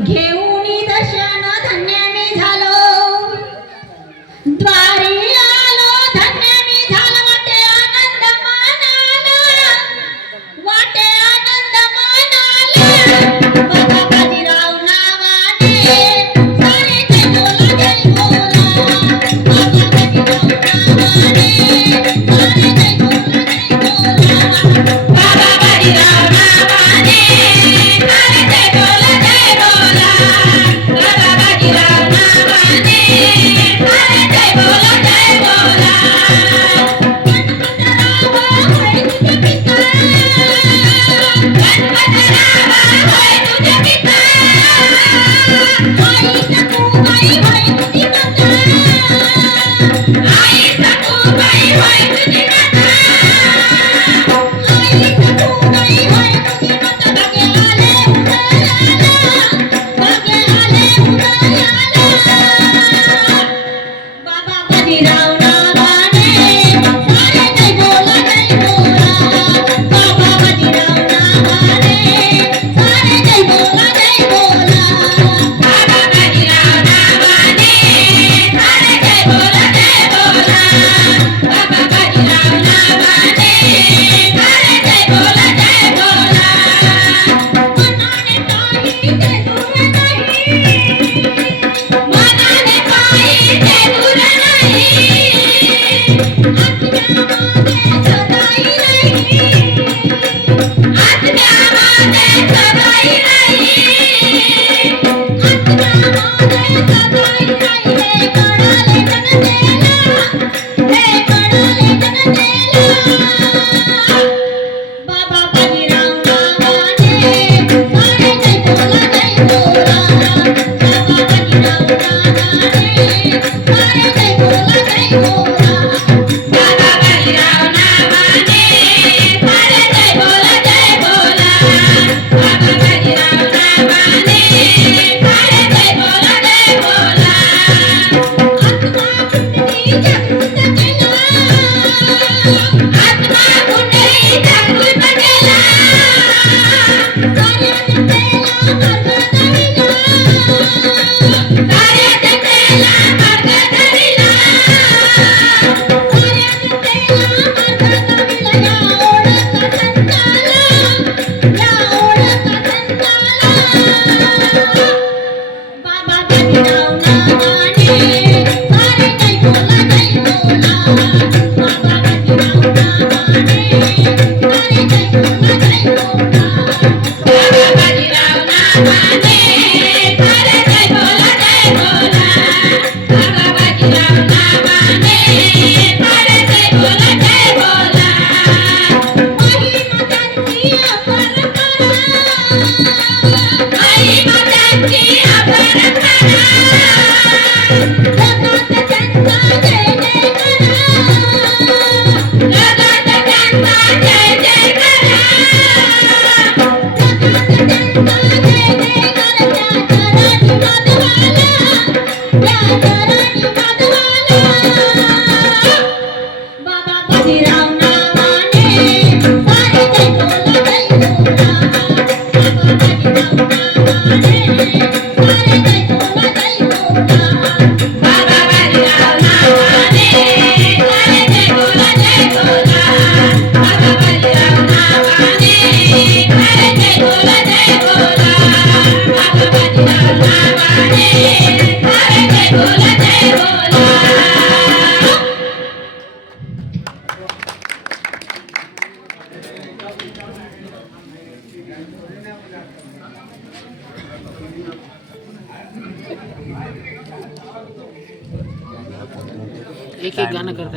घेऊ Adina. Bye, bye. एक एक गाना करता